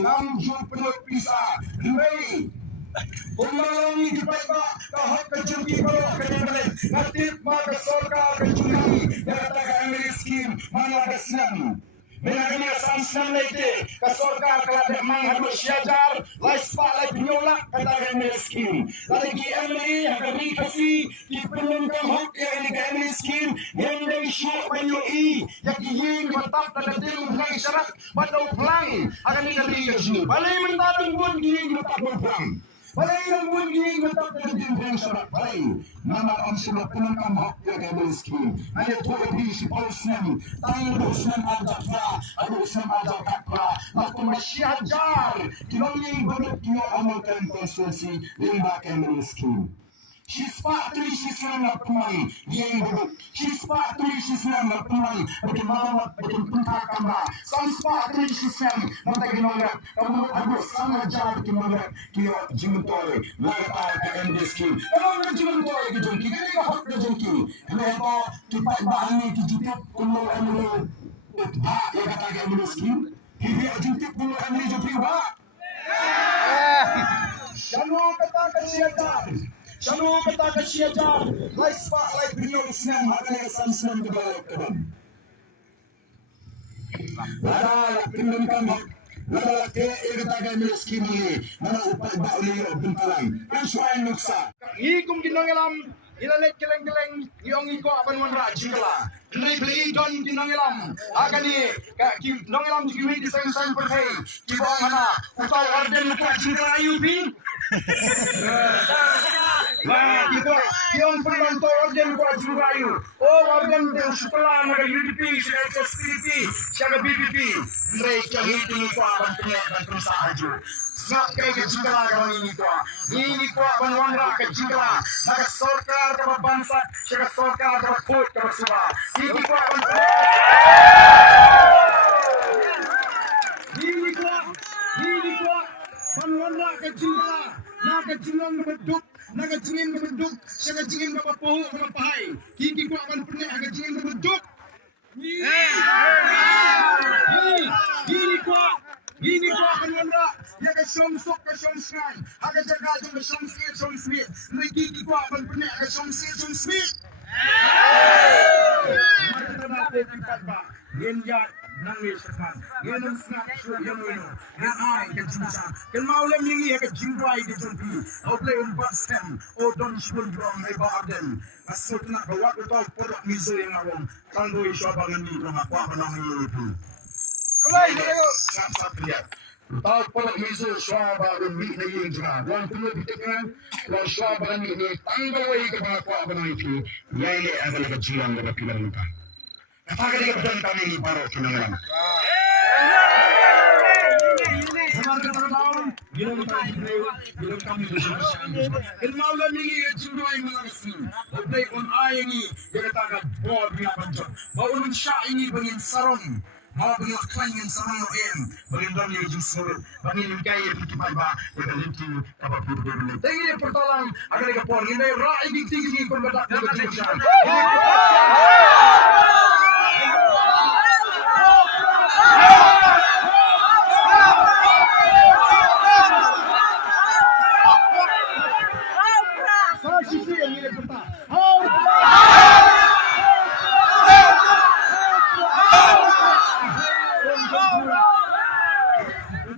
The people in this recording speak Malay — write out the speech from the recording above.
ngam jum penut pisa lei Umdohlun di Paidbah kahak kejumki bawa kenyamanan natip maka sorka kejumki data kami skim mana kesnam Menagani asam naite kasorka kalade mang hadu syajar laispa lai penyolak kata kami skim lagi emri hagami kasi di penunggang hak yang kami skim yang dari syok penyoi yang jing batap tagatil nang syarat batau thrang agami dari jing balai mentadung pun jing batap thrang Balai yang bunyi tetap dengan jing syarat balai. Nama amsila penangkam hak yang miskin. Ayat tuh di si pausnan. Tangan pausnan ajaknya. Ada usnan ajaknya. Aku masih ajar. Kilangin berat dia amalkan konstitusi limba yang miskin. Shispa tulis Islam lakukan yang buruk. Shispa tulis Islam lakukan bagaimana bagaimana kamu. Shispa tulis Islam mata gimana kamu harus sama jauh gimana dia jingtoi lakukan dengan miskin. Kalau jingtoi ke jengki, kita hak ke jengki. Kenapa kita bahani dijutip kalau anu bah yang kata dengan miskin. Dia jengki kalau anu jengki bah. Jangan kata kesiapan. Shalom kata kesyajar, laispa lai beliau Islam makanya samsam kebalan. Lala pindan kami, lala ke kata kami miskin ini, mana upah balik bentalang, kan suai nuksa. Ikum dinangelam, ilalet keleng-keleng, yang iko akan menraji kala. Beli don dinangelam, agani, dinangelam dikirim di sayang-sayang perhai, kiba mana, utau arden kaji kelayu bin. Nah, kita yang penonton organ buat jurayu. Oh, organ yang setelah ada UDP, SPDP, siapa BPP. Mereka itu kuat bantuan dan terus aju. Sngap kayak jingla kalau ini kuat bantuan rakyat jingla. Maka sorkar dapat bangsa, siapa sorkar dapat kut dapat suara. Ini kuat bantuan. Ini kuat bantuan rakyat jingla. Naga jinglang berduk. Naga jingin berduk, siapa jingin berpapuh berpahai. Kiki ku akan pernah naga jingin berduk. Gini ku akan mendak. Ya ke syomsok ke syomskan. Aga jaga jom ke syomsmit. Kiki ku akan pernah ke syomsmit. Maka terdapat di Paidbah. Genjat nangis sekan. Genang sngap yang menu. Yang ai ke shisha. Ken maulam lingi ke jingwai di jumpi. Oblay bastem. O don shibun drong ay baarden. Asut na bawat utau podok miso yang awong. Kanggo isyabangan ni rumah kwa panang yilipu. Kulay kayo. Sap lihat. Utau podok miso syabangan mi na yung jura. Wan puno bitikan. Wan syabangan mi ni tanggaway ke mga kwa panang yilipu. Yaili agal ke jilang dapat pinaglukan. Kapag hindi ka ba kami ni Paro kinangalan? Hanggang katrabaho, ginong kami bersama-sama. Ilmaulan ningi jingdo ay mga kasin. Oblay on ay ni yagatagad board niya banjot. Baulun siya ini bangin sarong. Mga bangin klangin sa mga OM. Bangin lang niya yung surut. Bangin yung kaya yung Paidbah. Yagaliti kapag-pibigil. Tingin niya pertolong. Agar niya po. Hindi rai tingin kung badak na gajusyan.